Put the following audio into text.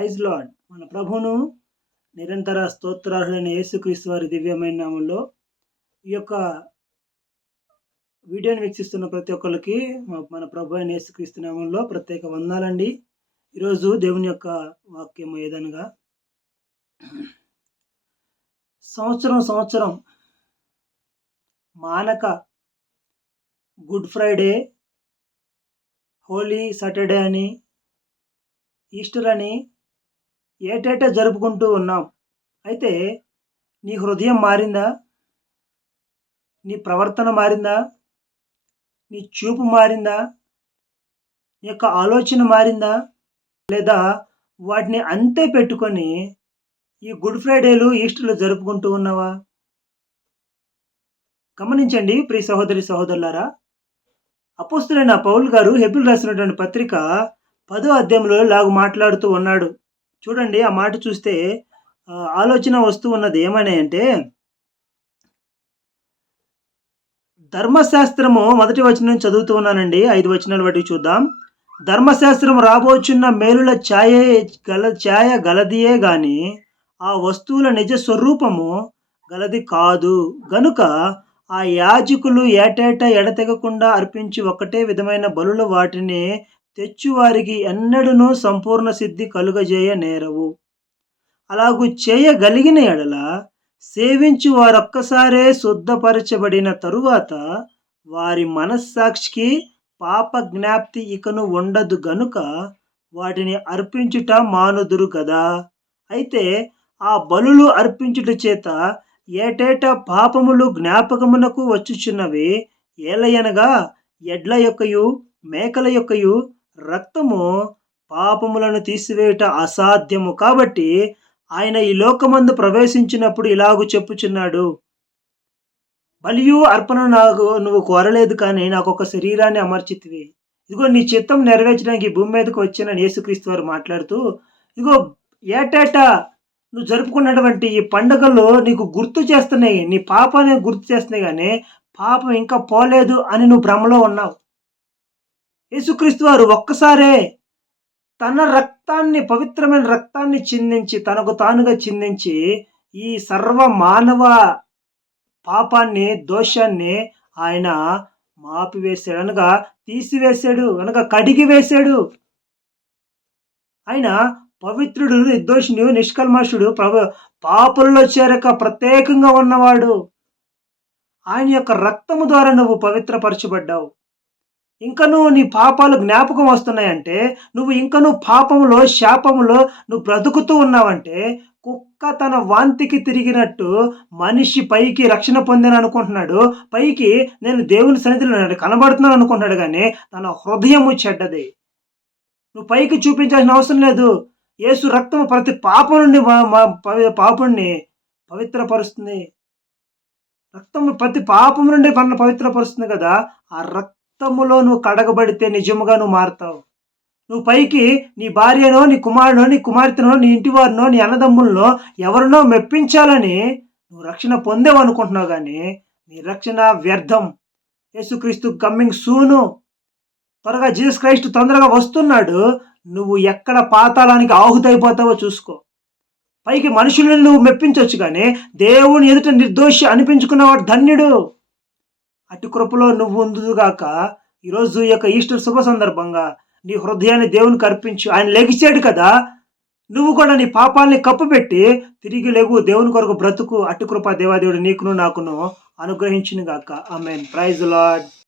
Praise lord. మన ప్రభువును నిరంతర స్తోత్రార్హుడైన యేసుక్రీస్తు వారి దివ్యమైన నామంలో ఈ యొక్క వీడియోని వీక్షిస్తున్న ప్రతి ఒక్కళ్ళకి మన ప్రభు అయిన యేసుక్రీస్తు నామంలో ప్రత్యేక వందనాలండి. ఈరోజు దేవుని యొక్క వాక్యము ఏదనగా, సంవత్సరం మానక గుడ్ ఫ్రైడే, హోలీ సాటర్డే అని, ఈస్టర్ అని ఏటేటా జరుపుకుంటూ ఉన్నాం. అయితే నీ హృదయం మారిందా? నీ ప్రవర్తన మారిందా? నీ చూపు మారిందా? నీ యొక్క ఆలోచన మారిందా? లేదా వాటిని అంతే పెట్టుకొని ఈ గుడ్ ఫ్రైడేలు, ఈస్టర్లు జరుపుకుంటూ ఉన్నావా? గమనించండి ప్రియ సహోదరి సహోదరులారా, అపోస్తలుడైన పౌలు గారు హెబ్రీయులకు రాసినటువంటి పత్రిక 10వ అధ్యాయంలో ఇలాగ మాట్లాడుతూ ఉన్నాడు. చూడండి, ఆ మాట చూస్తే ఆలోచన వస్తూ ఉన్నది. ఏమని అంటే, ధర్మశాస్త్రము మొదటి వచనం చదువుతూ ఉన్నానండి. 5 వచనాలు బట్టి చూద్దాం. ధర్మశాస్త్రం రాబోచున్న మేలుల ఛాయ గలదియే గాని ఆ వస్తువుల నిజ స్వరూపము గలది కాదు. గనుక ఆ యాజకులు ఏటేటా ఎడతెగకుండా అర్పించి ఒకటే విధమైన బలుల వాటిని తెచ్చువారికి ఎన్నడూనూ సంపూర్ణ సిద్ధి కలుగజేయ నేరవు. అలాగూ చేయగలిగిన ఎడల సేవించి వారొక్కసారే శుద్ధపరచబడిన తరువాత వారి మనస్సాక్షికి పాప జ్ఞాప్తి ఇకను ఉండదు గనుక వాటిని అర్పించుట మానుదురు కదా. అయితే ఆ బలులు అర్పించుట చేత ఏటేటా పాపములు జ్ఞాపకమునకు వచ్చుచున్నవి. ఏలయనగా ఎడ్ల యొక్కయు మేకల యొక్కయు రక్తము పాపములను తీసివేయుట అసాధ్యము. కాబట్టి ఆయన ఈ లోకమందు ప్రవేశించినప్పుడు ఇలాగు చెప్పుచున్నాడు, బలియు అర్పణ నువ్వు కోరలేదు, కానీ నాకు ఒక శరీరాన్ని అమర్చితివి. ఇదిగో నీ చిత్తం నెరవేర్చడానికి ఈ భూమి మీదకి వచ్చిన యేసుక్రీస్తు వారు మాట్లాడుతూ, ఇదిగో ఏటేటా నువ్వు జరుపుకున్నటువంటి ఈ పండుగల్లో నీకు గుర్తు చేస్తున్నాయి, నీ పాపాన్ని గుర్తు చేస్తున్నాయి, కానీ పాపం ఇంకా పోలేదు అని నువ్వు భ్రమలో ఉన్నావు. యేసుక్రీస్తు వారు ఒక్కసారే తన రక్తాన్ని, పవిత్రమైన రక్తాన్ని చిందించి, తనకు తానుగా చిందించి ఈ సర్వ మానవ పాపాన్ని, దోషాన్ని ఆయన మాపివేశాడు, అనగా తీసివేశాడు, అనగా కడిగి వేశాడు. ఆయన పవిత్రుడు, నిర్దోషుడు, నిష్కల్మషుడు, పాపుల్లో చేరక ప్రత్యేకంగా ఉన్నవాడు. ఆయన యొక్క రక్తము ద్వారా నువ్వు పవిత్రపరచబడ్డావు. ఇంకనూ నీ పాపాలు జ్ఞాపకం వస్తున్నాయంటే, నువ్వు ఇంకనూ పాపములో, శాపములో నువ్వు బ్రతుకుతూ ఉన్నావంటే, కుక్క తన వాంతికి తిరిగినట్టు మనిషి పైకి రక్షణ పొందాను అనుకుంటున్నాడు, పైకి నేను దేవుని సన్నిధిలో కనబడుతున్నాను అనుకుంటున్నాడు, కానీ తన హృదయము చెడ్డది. నువ్వు పైకి చూపించాల్సిన అవసరం లేదు. యేసు రక్తం ప్రతి పాపం నుండి పాపుణ్ణి పవిత్రపరుస్తుంది. రక్తము ప్రతి పాపం నుండి మన పవిత్రపరుస్తుంది కదా. ఆ రక్తములో నువ్వు కడగబడితే నిజముగా నువ్వు మారుతావు. నువ్వు పైకి నీ భార్యనో, నీ కుమారునో, నీ కుమార్తెనో, నీ ఇంటి వారినో, నీ అన్నదమ్ములనో ఎవరినో మెప్పించాలని నువ్వు రక్షణ పొందేవు అనుకుంటున్నావు, కానీ నీ రక్షణ వ్యర్థం. యేసుక్రీస్తు కమ్మింగ్ సూను. త్వరగా జీసస్ క్రైస్ట్ తొందరగా వస్తున్నాడు. నువ్వు ఎక్కడ పాతాళానికి ఆహుతైపోతావో చూసుకో. పైకి మనుషులను నువ్వు మెప్పించవచ్చు, కానీ దేవుని ఎదుట నిర్దోషి అనిపించుకున్నవాడు ధన్యుడు. అటు కృపలో నువ్వు ఉందుగాక. ఈరోజు ఈ యొక్క ఈస్టర్ శుభ సందర్భంగా నీ హృదయాన్ని దేవునికి అర్పించు. ఆయన లెగిసాడు కదా, నువ్వు కూడా నీ పాపాలని కప్పుపెట్టి తిరిగి లేవు, దేవుని కొరకు బ్రతుకు. అటు కృప దేవాదేవుడు నీకును నాకును అనుగ్రహించును గాక. ఆమేన్. Praise lord.